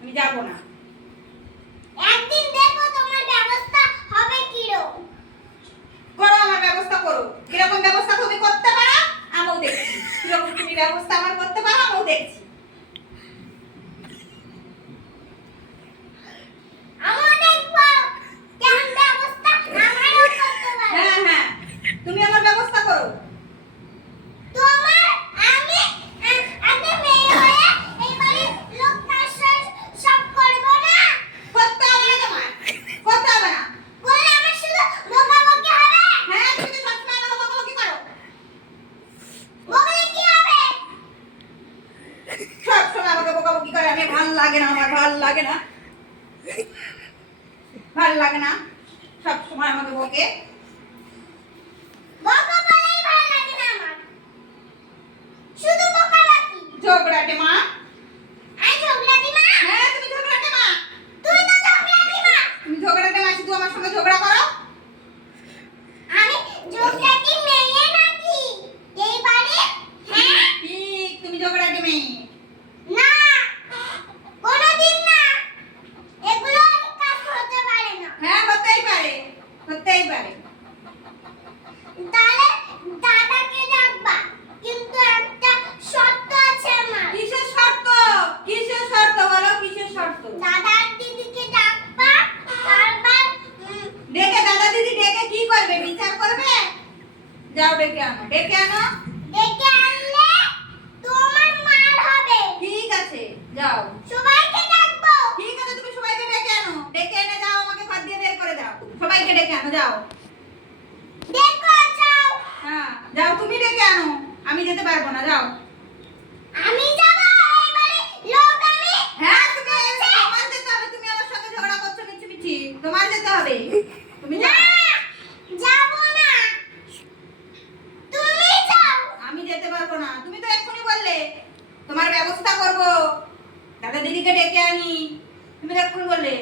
আমি যাব না। একদিন দেখো তোমার ব্যবস্থা হবে কিরকম। করো, আমার ব্যবস্থা করো। কিরকম ব্যবস্থা তুমি করতে পারো আমিও দেখছি। কিরকম তুমি ব্যবস্থা আমার করতে পারো আমিও দেখছি। আমিও দেখবো কেমন ব্যবস্থা আমারও করতে পারো। হ্যাঁ হ্যাঁ, তুমি আমার ব্যবস্থা করো। তোমার আমি আমি মেয়ে হয়ে এই বাড়ির লোক কাজ সব করবো না। করতে হবে না তোমার, করতে হবে না। বলে আমার শুধু বকাবকি হবে। হ্যাঁ, তুমি তো সবসময় আমাকে বকাবকি করো। বকলে কি হবে? সবসময় আমাকে বকাবকি করে, আমি ভাল লাগে না, আমার ভাল লাগে না, ভাল লাগে না। সবসময় আমাকে বকে। বকা বলেই ভালো লাগে না আমার। শুধু বকাবকি। ঝগড়াটে মা। আমি ঝগড়াটি মা। হ্যাঁ, তুমি ঝগড়াটে মা। তুই তো ঝগড়াটি মা। তুমি ঝগড়াটে মা, শুধু আমার সঙ্গে ঝগড়া করো। আমি ঝগড়াটি মেয়ে নাকি এই বাড়ি? হ্যাঁ ঠিক, তুমি ঝগড়াটে মেয়ে। না, কোনোদিন না। এগুলো কাজ হতে পারে না। হ্যাঁ, হতেই পারে, হতেই পারে। তাহলে দাদাকে ডাকবা, কিন্তু একটা শর্ত আছে আমার। কিসের শর্ত? কিসের শর্ত বলো, কিসের শর্ত? দাদার দিদিকে ডাকবা, তারপর ডেকে দাদা দিদি ডেকে কি করবে? বিচার করবে? যাও ডেকে আনো, ডেকে আনো। ডেকে আনলে তোমার মার হবে। ঠিক আছে, যাও। সবাইকে ডাকবো। ঠিক আছে, তুমি সবাইকে ডেকে আনো, ডেকে এনে দাও, আমাকে ঘর দিয়ে বের করে দাও। সবাইকে ডেকে আনো, যাও। দেখো যাও। হ্যাঁ, যাও, তুমি ডেকে আনো, আমি যেতে পারবো না, যাও। আমি যাব এই বাড়ি লোক আমি। হ্যাঁ, তুমি তোমার যেতে হবে, তুমি আমার সঙ্গে ঝগড়া করছো মিছিমিছি, তোমার যেতে হবে। তুমি না, যাও। যাব না। তুমি যাও। আমি যেতে পারবো না, তুমি তো এক্ষুনি বললে তোমার ব্যবস্থা করবো, দাদা দিদিকে ডেকে আনি, তুমি তো এক্ষুনি বললে।